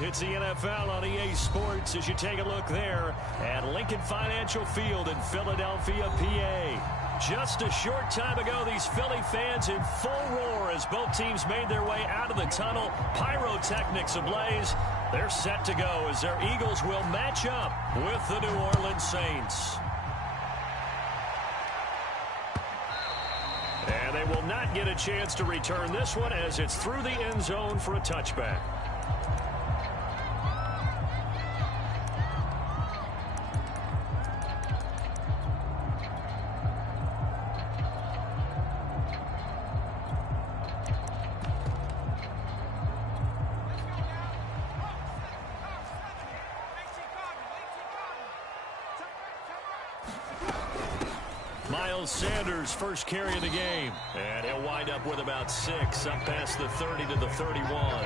It's the NFL on EA Sports as you take a look there at Lincoln Financial Field in Philadelphia, PA. Just a short time ago, these Philly fans in full roar as both teams made their way out of the tunnel. Pyrotechnics ablaze. They're set to go as their Eagles will match up with the New Orleans Saints. And they will not get a chance to return this one as it's through the end zone for a touchback. Miles Sanders first carry of the game, and he'll wind up with about 6 up past the 30 to the 31.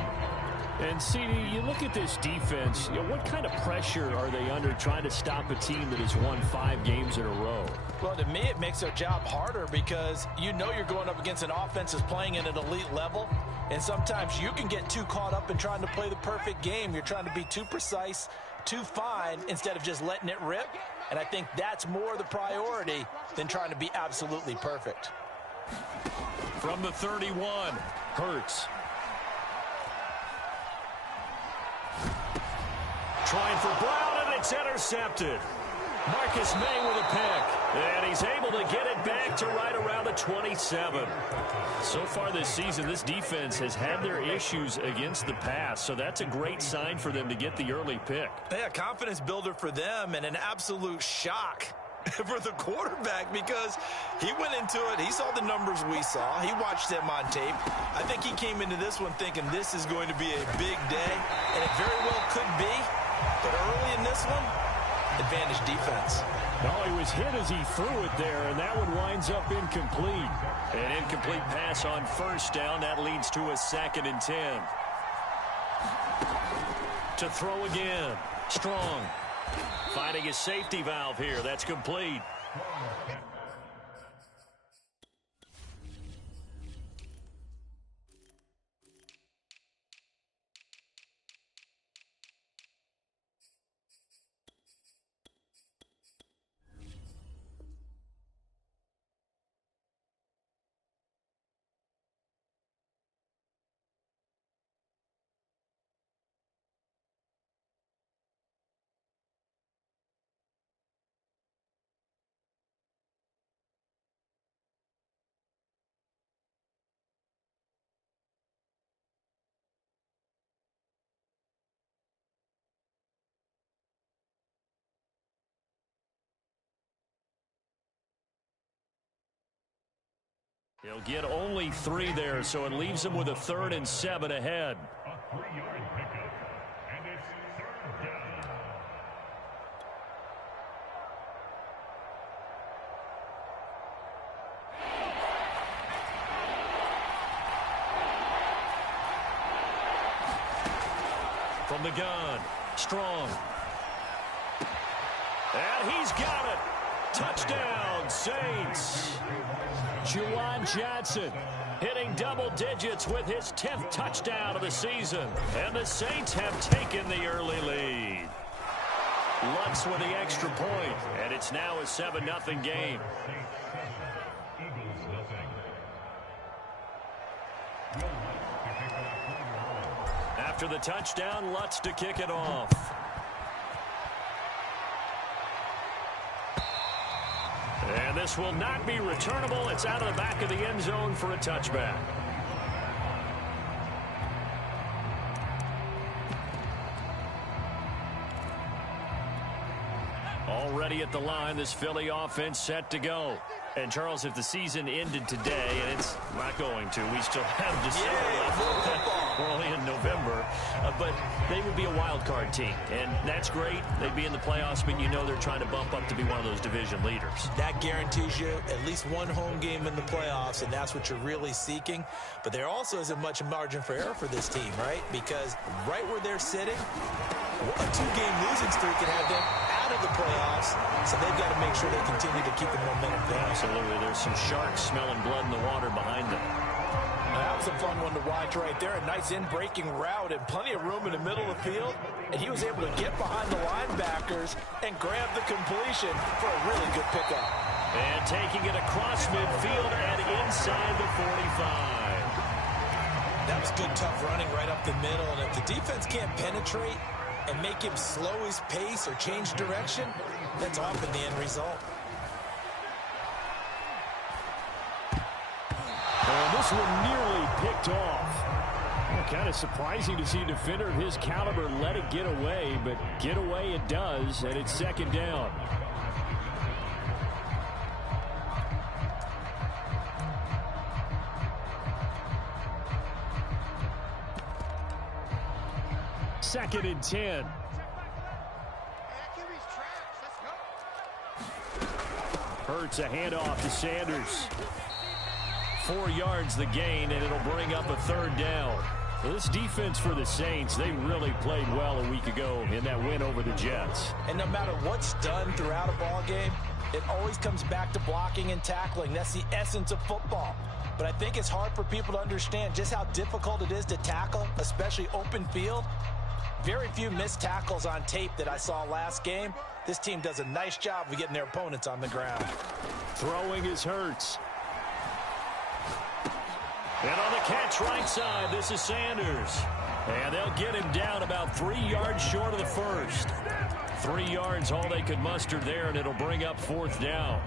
And CD, you look at this defense, what kind of pressure are they under trying to stop a team that has won 5 games in a row? Well, to me, it makes their job harder because you know you're going up against an offense that's playing at an elite level, and sometimes you can get too caught up in trying to play the perfect game. You're trying to be too precise, too fine, instead of just letting it rip. And I think that's more the priority than trying to be absolutely perfect. From the 31, Hurts. Trying for Brown, and it's intercepted. Marcus May with a pick, and he's able to get it back to right around the 27. So far this season, this defense has had their issues against the pass, so that's a great sign for them to get the early pick. Yeah, confidence builder for them and an absolute shock for the quarterback because he went into it. He saw the numbers we saw. He watched them on tape. I think he came into this one thinking this is going to be a big day, and it very well could be. But early in this one, advantage defense. No, he was hit as he threw it there, and that one winds up incomplete. An incomplete pass on first down. That leads to a 2nd and 10. To throw again. Strong. Finding a safety valve here. That's complete. He'll get only 3 there, so it leaves him with a 3rd and 7 ahead. A 3-yard pickup, and it's 3rd down. From the gun, Strong. And he's got it. Touchdown, Saints. Juwan Johnson hitting double digits with his 10th touchdown of the season. And the Saints have taken the early lead. Lutz with the extra point, and it's now a 7-0 game. After the touchdown, Lutz to kick it off. And this will not be returnable. It's out of the back of the end zone for a touchback. Already at the line, this Philly offense set to go. And, Charles, if the season ended today, and it's not going to, we still have December left. We're only in November. But they would be a wild card team, and that's great. They'd be in the playoffs, but you know they're trying to bump up to be one of those division leaders. That guarantees you at least one home game in the playoffs, and that's what you're really seeking. But there also isn't much margin for error for this team, right? Because right where they're sitting, a 2-game losing streak can have them out of the playoffs, so they've got to make sure they continue to keep the momentum going. Absolutely. There's some sharks smelling blood in the water behind them. was a fun one to watch right there. A nice in-breaking route and plenty of room in the middle of the field. And he was able to get behind the linebackers and grab the completion for a really good pickup. And taking it across midfield and inside the 45. That was good, tough running right up the middle. And if the defense can't penetrate and make him slow his pace or change direction, that's often the end result. And this one nearly picked off. Kind of surprising to see a defender of his caliber let it get away, but get away it does, and it's second down. Second and 10. Hurts a handoff to Sanders. 4 yards the gain, and it'll bring up a third down. This defense for the Saints, they really played well a week ago in that win over the Jets. And no matter what's done throughout a ball game, it always comes back to blocking and tackling. That's the essence of football. But I think it's hard for people to understand just how difficult it is to tackle, especially open field. Very few missed tackles on tape that I saw last game. This team does a nice job of getting their opponents on the ground. Throwing is Hurts. And on the catch right side, this is Sanders. And they'll get him down about 3 yards short of the first. 3 yards all they could muster there, and it'll bring up fourth down.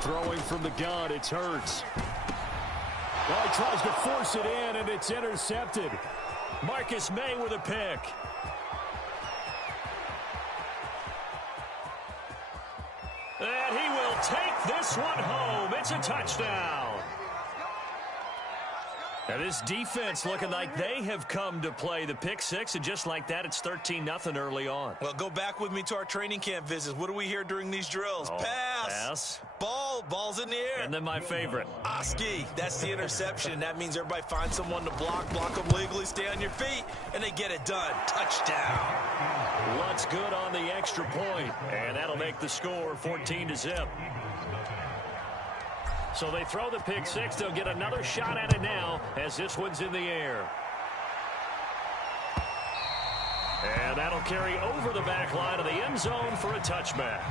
Throwing from the gun, it's Hurts. Well, he tries to force it in, and it's intercepted. Marcus May with a pick. And he will take this one home. It's a touchdown. Now this defense looking like they have come to play the pick six, and just like that, it's 13-0 early on. Well, go back with me to our training camp visits. What do we hear during these drills? Pass. Ball's in the air. And then my favorite. Oski, that's the interception. That means everybody finds someone to block them legally, stay on your feet, and they get it done. Touchdown. What's good on the extra point, and that'll make the score 14-0. So they throw the pick six. They'll get another shot at it now as this one's in the air. And that'll carry over the back line of the end zone for a touchback.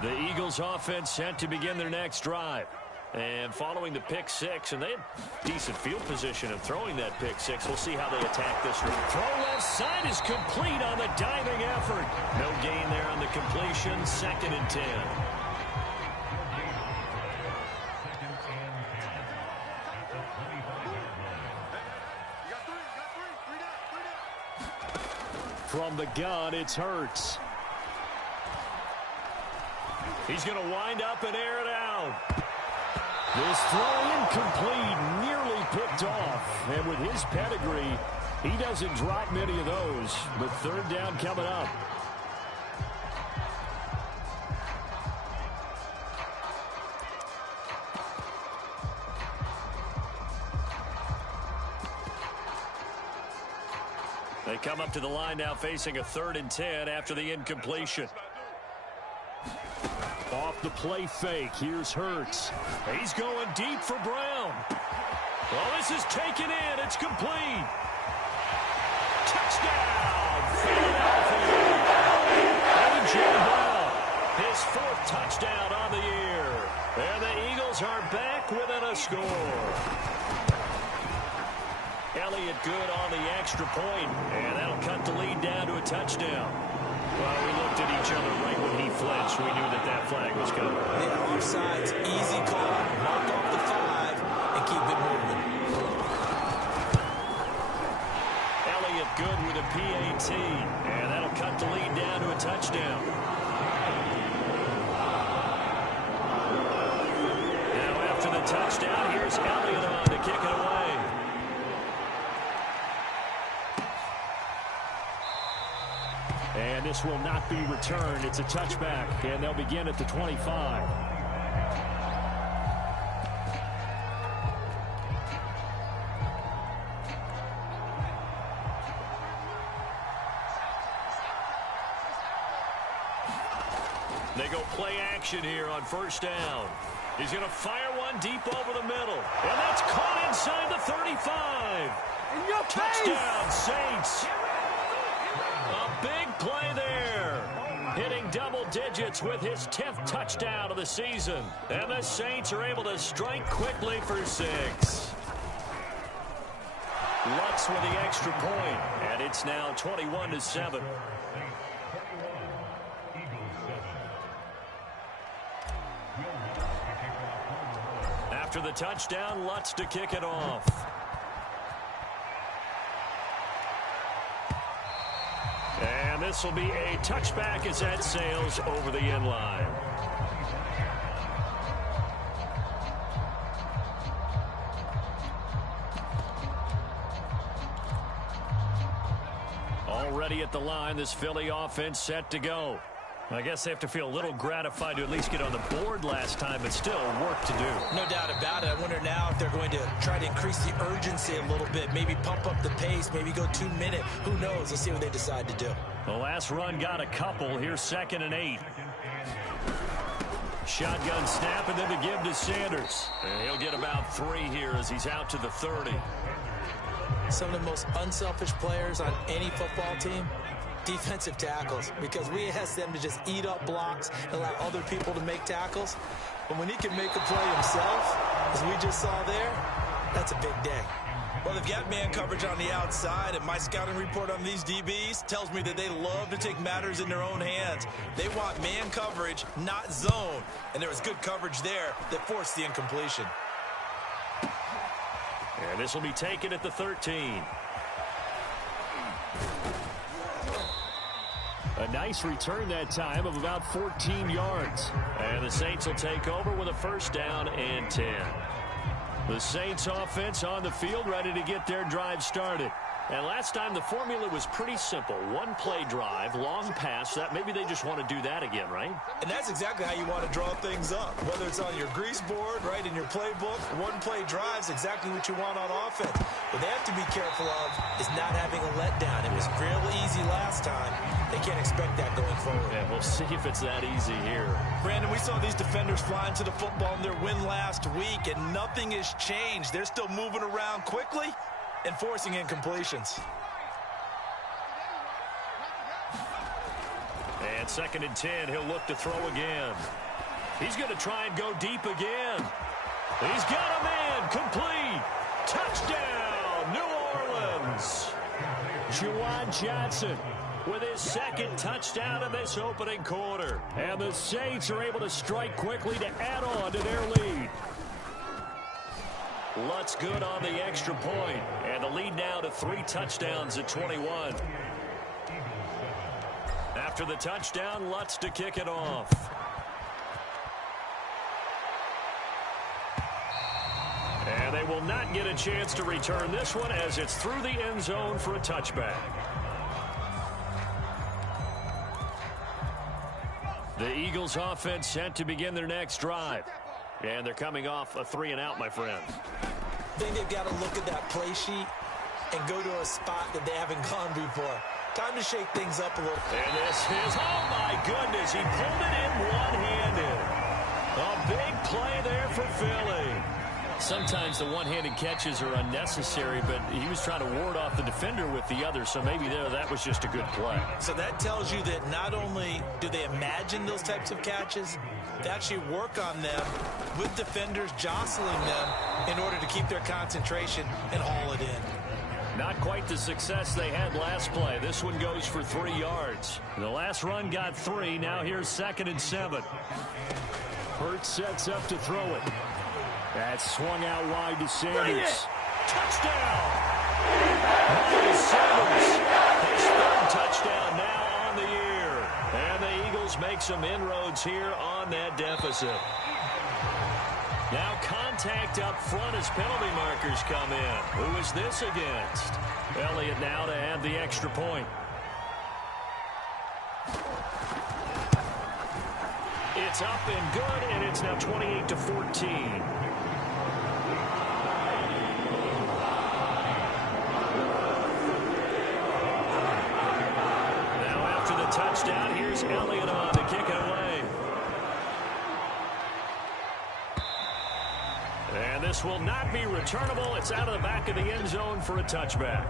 The Eagles offense set to begin their next drive. And following the pick six, and they had decent field position of throwing that pick six. We'll see how they attack this one. Throw left side is complete on the diving effort. No gain there on the completion. Second and 10. From the gun, it's Hurts. He's going to wind up and air it out. This throw incomplete, nearly picked off. And with his pedigree, he doesn't drop many of those. But third down coming up. They come up to the line now facing a 3rd and 10 after the incompletion. Off the play fake, here's Hurts. He's going deep for Brown. Well, this is taken in. It's complete. Touchdown, Philadelphia. A.J. Brown, his 4th touchdown on the year. And the Eagles are back within a score. Elliott good on the extra point, and that'll cut the lead down to a touchdown. Well, we looked at each other right when he flinched. We knew that that flag was coming. Yeah, offsides, easy call. Mark off the 5 and keep it moving. Elliott good with a PAT, and that'll cut the lead down to a touchdown. Now after the touchdown, here's Elliott on to kick it away. And this will not be returned. It's a touchback, and they'll begin at the 25. They go play action here on first down. He's going to fire one deep over the middle. And that's caught inside the 35. Touchdown, Saints. A big play there. Hitting double digits with his 10th touchdown of the season. And the Saints are able to strike quickly for 6. Lutz with the extra point. And it's now 21-7. After the touchdown, Lutz to kick it off. And this will be a touchback as that sails over the end line. Already at the line, this Philly offense set to go. I guess they have to feel a little gratified to at least get on the board last time, but still work to do. No doubt about it. I wonder now if they're going to try to increase the urgency a little bit, maybe pump up the pace, maybe go 2 minute. Who knows? Let's see what they decide to do. The last run got a couple. Here's 2nd and 8. Shotgun snap and then to give to Sanders. And he'll get about 3 here as he's out to the 30. Some of the most unselfish players on any football team, defensive tackles, because we ask them to just eat up blocks and allow other people to make tackles. But when he can make a play himself, as we just saw there, that's a big day. Well, they've got man coverage on the outside, and my scouting report on these DBs tells me that they love to take matters in their own hands. They want man coverage, not zone. And there was good coverage there that forced the incompletion. And this will be taken at the 13. A nice return that time of about 14 yards. And the Saints will take over with a first down and 10. The Saints offense on the field ready to get their drive started. And last time the formula was pretty simple. 1-play drive, long pass. That maybe they just want to do that again, right? And that's exactly how you want to draw things up. Whether it's on your grease board, right, in your playbook, 1-play drives exactly what you want on offense. What they have to be careful of is not having a letdown. It was real easy last time. They can't expect that going forward. Yeah, we'll see if it's that easy here. Brandon, we saw these defenders flying to the football in their win last week, and nothing has changed. They're still moving around quickly and forcing incompletions. And 2nd and 10, he'll look to throw again. He's going to try and go deep again. He's got a man, complete. Touchdown, New Orleans. Juwan Johnson with his 2nd touchdown in this opening quarter. And the Saints are able to strike quickly to add on to their lead. Lutz good on the extra point, and the lead now to 3 touchdowns at 21. After the touchdown, Lutz to kick it off. And they will not get a chance to return this one as it's through the end zone for a touchback. The Eagles offense set to begin their next drive. And they're coming off a 3-and-out, my friend. I think they've got to look at that play sheet and go to a spot that they haven't gone before. Time to shake things up a little. And this is, oh my goodness, he pulled it in one-handed. A big play there for Philly. Sometimes the one-handed catches are unnecessary, but he was trying to ward off the defender with the other, so maybe that was just a good play. So that tells you that not only do they imagine those types of catches, they actually work on them with defenders jostling them in order to keep their concentration and haul it in. Not quite the success they had last play. This one goes for 3 yards. The last run got 3. Now here's 2nd and 7. Hurts sets up to throw it. That's swung out wide to Sanders. Touchdown! Miles Sanders. His 3rd touchdown now on the year. And the Eagles make some inroads here on that deficit. Now contact up front as penalty markers come in. Who is this against? Elliott now to add the extra point. It's up and good, and it's now 28-14. Touchdown. Here's Elliott on to kick it away. And this will not be returnable. It's out of the back of the end zone for a touchback.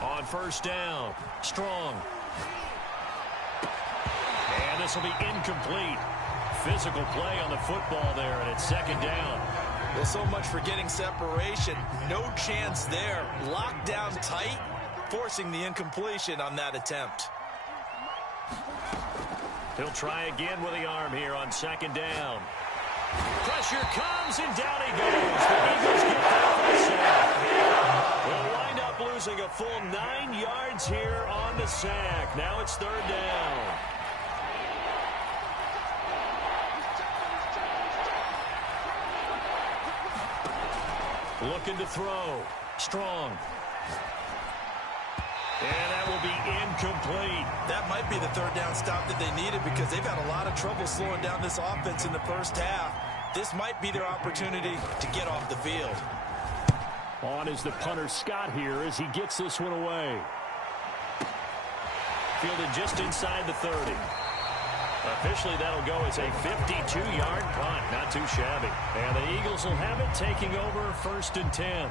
On first down, Strong. And this will be incomplete. Physical play on the football there, and it's second down. Well, so much for getting separation. No chance there. Locked down tight, forcing the incompletion on that attempt. He'll try again with the arm here on second down. Pressure comes, and down he goes. The Eagles get there for the sack. They'll wind up losing a full 9 yards here on the sack. Now it's third down. Looking to throw. Strong. And that will be incomplete. That might be the third down stop that they needed because they've had a lot of trouble slowing down this offense in the first half. This might be their opportunity to get off the field. On is the punter Scott here as he gets this one away. Fielded just inside the 30. Officially, that'll go as a 52-yard punt. Not too shabby. And the Eagles will have it, taking over first and 10.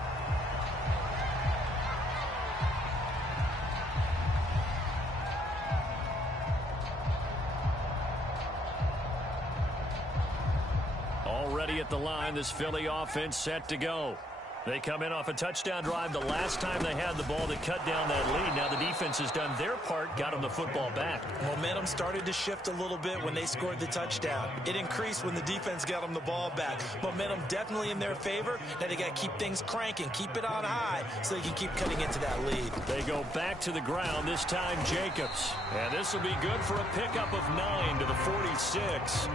Already at the line, this Philly offense set to go. They come in off a touchdown drive the last time they had the ball that cut down that lead. Now the defense has done their part, got them the football back. Momentum started to shift a little bit when they scored the touchdown. It increased when the defense got them the ball back. Momentum definitely in their favor. Now they got to keep things cranking, keep it on high so they can keep cutting into that lead. They go back to the ground, this time Jacobs. And this will be good for a pickup of 9 to the 46.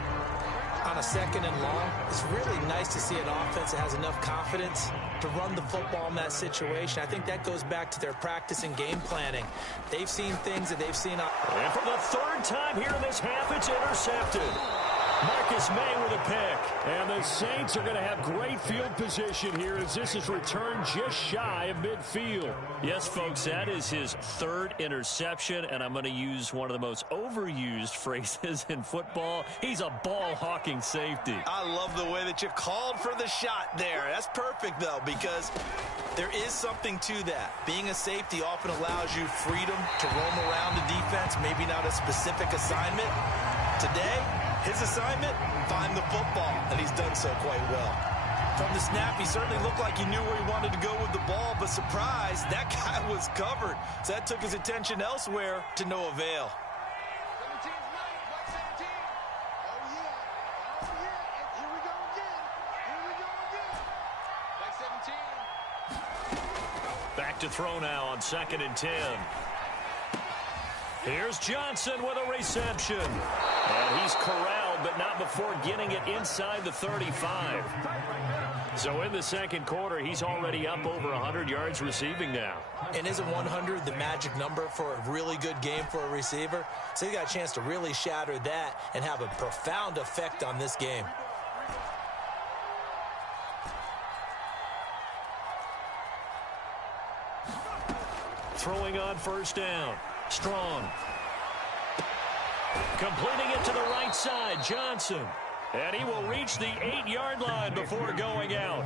On a second and long, it's really nice to see an offense that has enough confidence to run the football in that situation. I think that goes back to their practice and game planning. They've seen things that they've seen. And for the third time here in this half, it's intercepted. Marcus May with a pick. And the Saints are going to have great field position here as this is returned just shy of midfield. Yes, folks, that is his third interception, and I'm going to use one of the most overused phrases in football. He's a ball-hawking safety. I love the way that you called for the shot there. That's perfect, though, because there is something to that. Being a safety often allows you freedom to roam around the defense, maybe not a specific assignment. Today, his assignment, find the football, and he's done so quite well. From the snap, he certainly looked like he knew where he wanted to go with the ball, but surprise, that guy was covered. So that took his attention elsewhere to no avail. 17's right, like 17. Oh, yeah. Oh, yeah. And here we go again. Here we go again. Like 17. Back to throw now on second and 10. Here's Johnson with a reception. And he's corralled, but not before getting it inside the 35. So in the second quarter, he's already up over 100 yards receiving now. And isn't 100 the magic number for a really good game for a receiver? So he got a chance to really shatter that and have a profound effect on this game. Throwing on first down. Strong. Completing it to the right side, Johnson. And he will reach the 8-yard line before going out.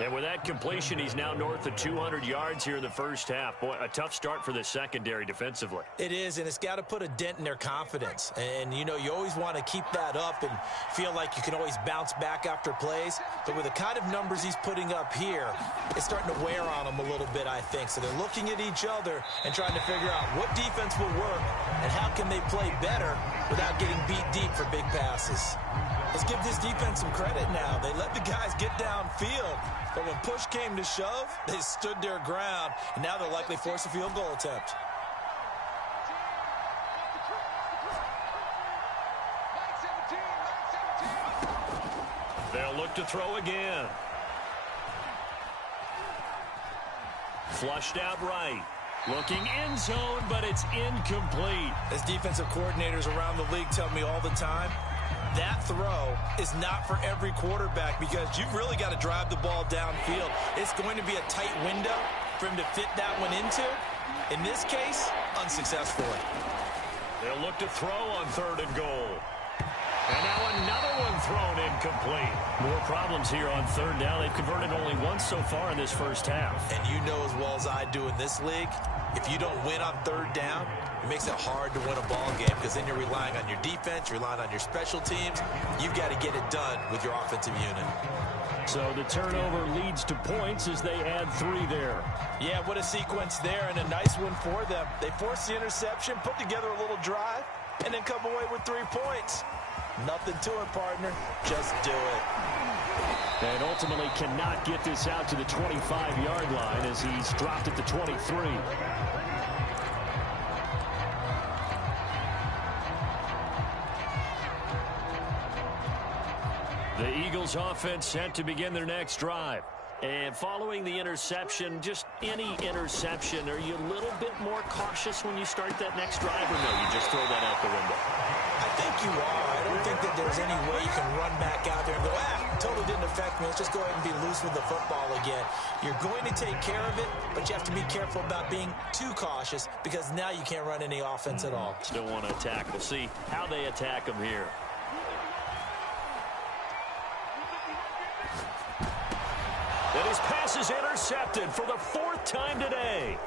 And with that completion, he's now north of 200 yards here in the first half. Boy, a tough start for the secondary defensively. It is, and it's got to put a dent in their confidence. And, you know, you always want to keep that up and feel like you can always bounce back after plays. But with the kind of numbers he's putting up here, it's starting to wear on them a little bit, I think. So they're looking at each other and trying to figure out what defense will work and how can they play better without getting beat deep for big passes. Let's give this defense some credit now. They let the guys get downfield, but when push came to shove, they stood their ground, and now they'll likely force a field goal attempt. They'll look to throw again. Flushed out right. Looking end zone, but it's incomplete. As defensive coordinators around the league tell me all the time, that throw is not for every quarterback because you've really got to drive the ball downfield. It's going to be a tight window for him to fit that one into. In this case, unsuccessfully. They'll look to throw on 3rd and goal. And now another one thrown incomplete. More problems here on 3rd down. They've converted only once so far in this first half. And you know as well as I do in this league, if you don't win on 3rd down, it makes it hard to win a ball game because then you're relying on your defense, you're relying on your special teams. You've got to get it done with your offensive unit. So the turnover leads to points as they add 3 there. Yeah, what a sequence there and a nice one for them. They forced the interception, put together a little drive, and then come away with 3 points. Nothing to it, partner. Just do it. And ultimately cannot get this out to the 25-yard line as he's dropped at the 23. The Eagles offense set to begin their next drive. And following the interception, just any interception, are you a little bit more cautious when you start that next drive, or no, you just throw that out the window? I think you are. I don't think that there's any way you can run back out there and go, totally didn't affect me. Let's just go ahead and be loose with the football again. You're going to take care of it, but you have to be careful about being too cautious because now you can't run any offense at all. Still want to attack. We'll see how they attack them here. And his pass is intercepted for the 4th time today.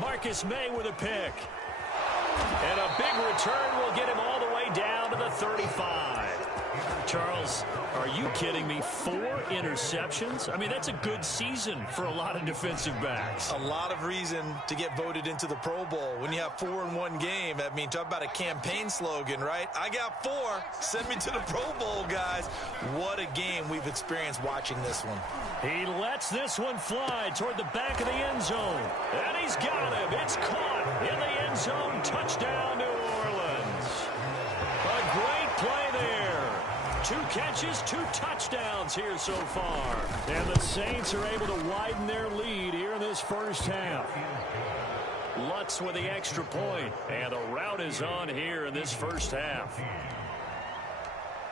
Marcus May with a pick. And a big return will get him all the way down to the 35. Charles, are you kidding me? 4 interceptions? I mean, that's a good season for a lot of defensive backs. A lot of reason to get voted into the Pro Bowl. When you have 4 in one game, I mean, talk about a campaign slogan, right? I got 4. Send me to the Pro Bowl, guys. What a game we've experienced watching this one. He lets this one fly toward the back of the end zone. And he's got him. It's caught in the end zone. Touchdown, New Orleans. A great play there. 2 catches, 2 touchdowns here so far. And the Saints are able to widen their lead here in this first half. Lutz with the extra point. And the route is on here in this first half.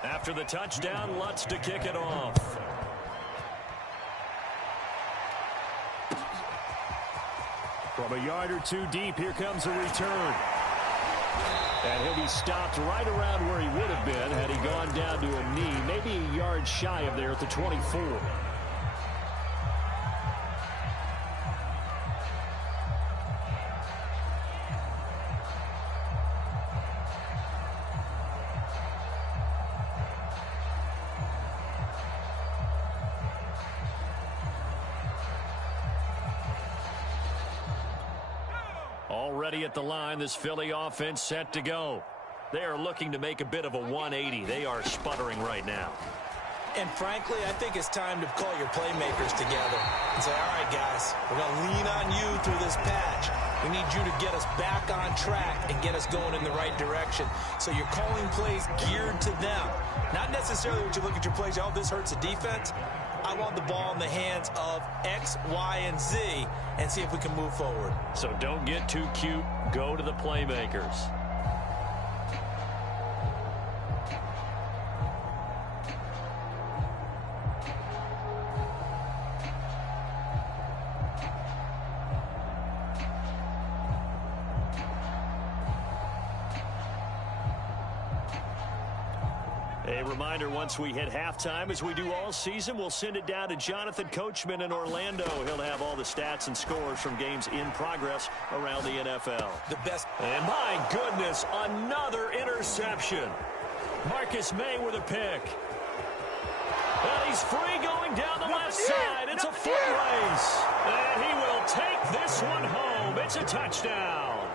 After the touchdown, Lutz to kick it off. From a yard or 2 deep, here comes a return. And he'll be stopped right around where he would have been had he gone down to a knee, maybe a yard shy of there at the 24. Already at the line, this Philly offense set to go. They are looking to make a bit of a 180. They are sputtering right now. And frankly, I think it's time to call your playmakers together and say, all right, guys, we're going to lean on you through this patch. We need you to get us back on track and get us going in the right direction. So you're calling plays geared to them. Not necessarily what you look at your plays, oh, this hurts the defense. I want the ball in the hands of X, Y, and Z and see if we can move forward. So don't get too cute. Go to the playmakers. A reminder, once we hit halftime, as we do all season, we'll send it down to Jonathan Coachman in Orlando. He'll have all the stats and scores from games in progress around the NFL. The best. And my goodness, another interception. Marcus May with a pick. And he's free going down the left side. It's a foot race. And he will take this one home. It's a touchdown.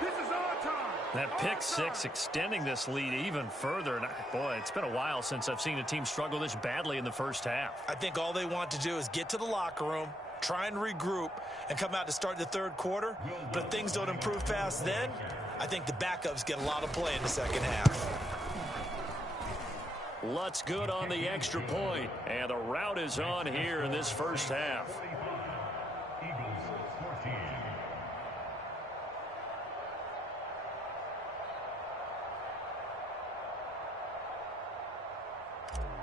This is our time. That pick six extending this lead even further. And boy, it's been a while since I've seen a team struggle this badly in the first half. I think all they want to do is get to the locker room, try and regroup, and come out to start the third quarter. But if things don't improve fast then, I think the backups get a lot of play in the second half. Lutz good on the extra point, and the rout is on here in this first half. Eagles 14.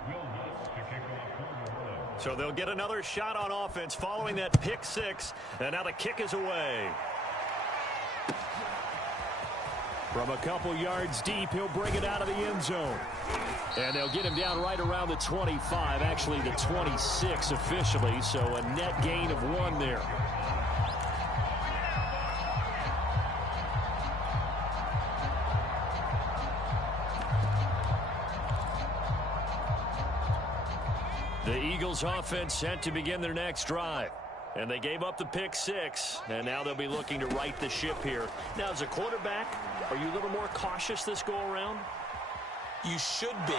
Will Lutz to kick off quarter one. So they'll get another shot on offense following that pick six, and now the kick is away. From a couple yards deep, he'll bring it out of the end zone. And they'll get him down right around the 25, actually the 26 officially, so a net gain of 1 there. The Eagles offense set to begin their next drive. And they gave up the pick six, and now they'll be looking to right the ship here. Now, as a quarterback, are you a little more cautious this go-around? You should be,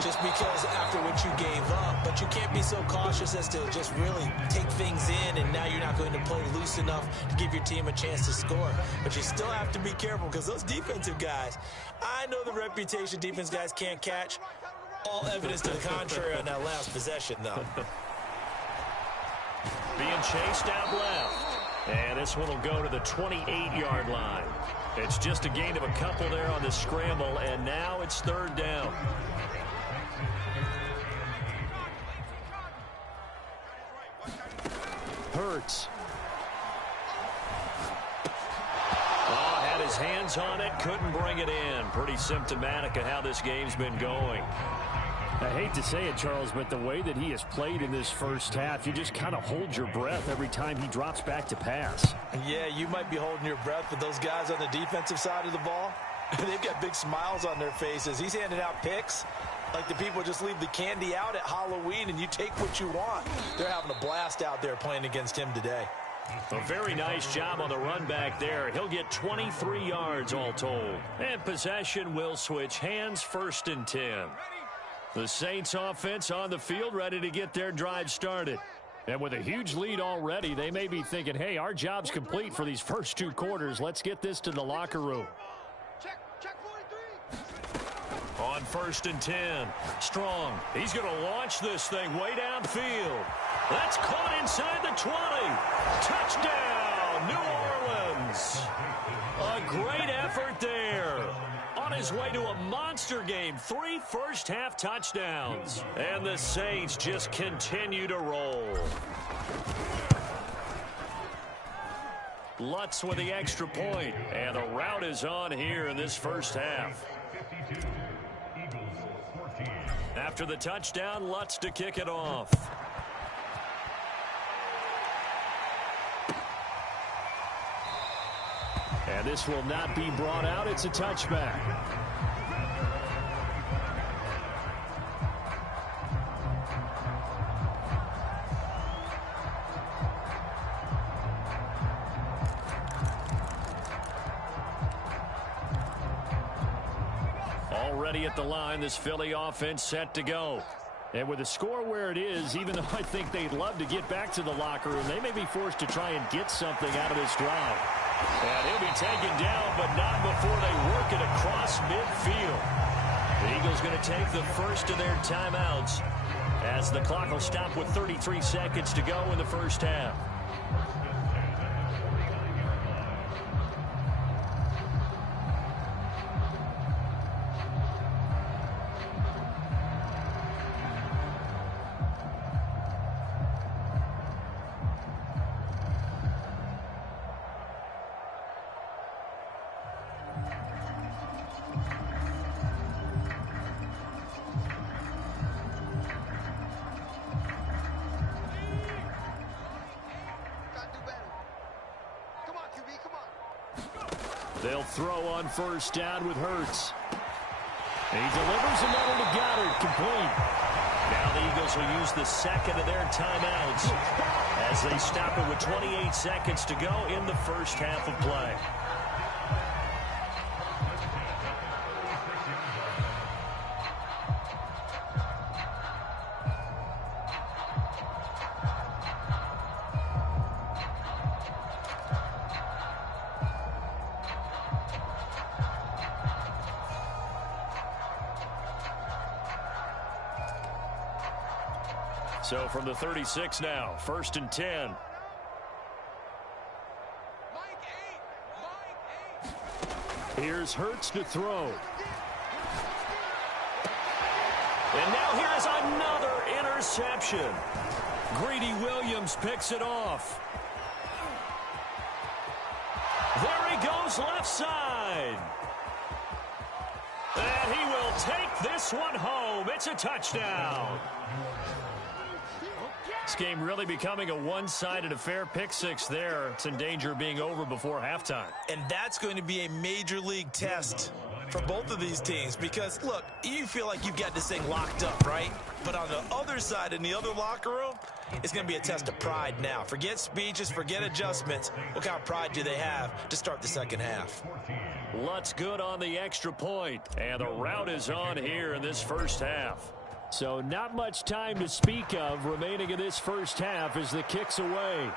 just because after what you gave up. But you can't be so cautious as to just really take things in, and now you're not going to play loose enough to give your team a chance to score. But you still have to be careful, because those defensive guys, I know the reputation defense guys can't catch. All evidence to the contrary on that last possession, though. Being chased out left. And this one will go to the 28-yard line. It's just a gain of a couple there on the scramble, and now it's third down. Hurts. Oh, had his hands on it, couldn't bring it in. Pretty symptomatic of how this game's been going. I hate to say it, Charles, but the way that he has played in this first half, you just kind of hold your breath every time he drops back to pass. Yeah, you might be holding your breath, but those guys on the defensive side of the ball, they've got big smiles on their faces. He's handing out picks like the people just leave the candy out at Halloween and you take what you want. They're having a blast out there playing against him today. A very nice job on the run back there. He'll get 23 yards all told. And possession will switch hands, 1st and 10. The Saints offense on the field, ready to get their drive started. And with a huge lead already, they may be thinking, hey, our job's complete for these first 2 quarters. Let's get this to the locker room. Check 43. On 1st and 10, Strong. He's going to launch this thing way downfield. That's caught inside the 20. Touchdown, New Orleans. A great effort there. On his way to a monster game, 3 first-half touchdowns. And the Saints just continue to roll. Lutz with the extra point, and the rout is on here in this first half. 52. Eagles 14. After the touchdown, Lutz to kick it off. And this will not be brought out. It's a touchback. Already at the line, this Philly offense set to go. And with the score where it is, even though I think they'd love to get back to the locker room, they may be forced to try and get something out of this drive. And he'll be taken down, but not before they work it across midfield. The Eagles going to take the first of their timeouts as the clock will stop with 33 seconds to go in the first half. They'll throw on first down with Hurts. He delivers another to Goddard, complete. Now the Eagles will use the second of their timeouts as they stop it with 28 seconds to go in the first half of play. So from the 36 now, 1st and 10. Here's Hurts to throw. And now here is another interception. Greedy Williams picks it off. There he goes left side. And he will take this one home. It's a touchdown. This game really becoming a one-sided affair. Pick six there. It's in danger of being over before halftime. And that's going to be a major league test for both of these teams because, look, you feel like you've got this thing locked up, right? But on the other side, in the other locker room, it's going to be a test of pride now. Forget speeches, forget adjustments. What kind of pride do they have to start the second half? Lutz good on the extra point, and the route is on here in this first half. So not much time to speak of remaining in this first half as the kick's away.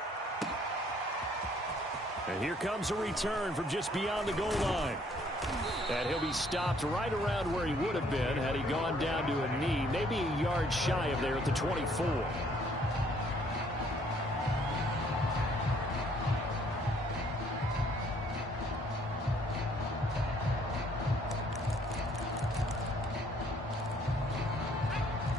And here comes a return from just beyond the goal line. And he'll be stopped right around where he would have been had he gone down to a knee, maybe a yard shy of there at the 24.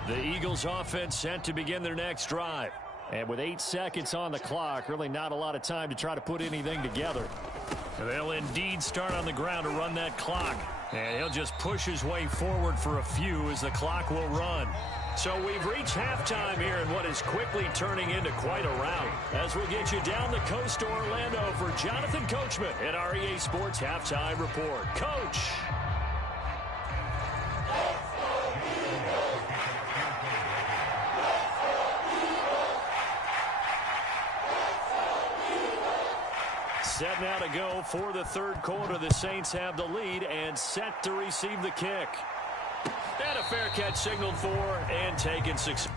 The Eagles offense set to begin their next drive. And with 8 seconds on the clock, really not a lot of time to try to put anything together. They'll indeed start on the ground to run that clock. And he'll just push his way forward for a few as the clock will run. So we've reached halftime here in what is quickly turning into quite a rout. As we'll get you down the coast to Orlando for Jonathan Coachman at our EA Sports Halftime Report. Coach. Set now to go for the third quarter. The Saints have the lead and set to receive the kick. And a fair catch signaled for and taken 6.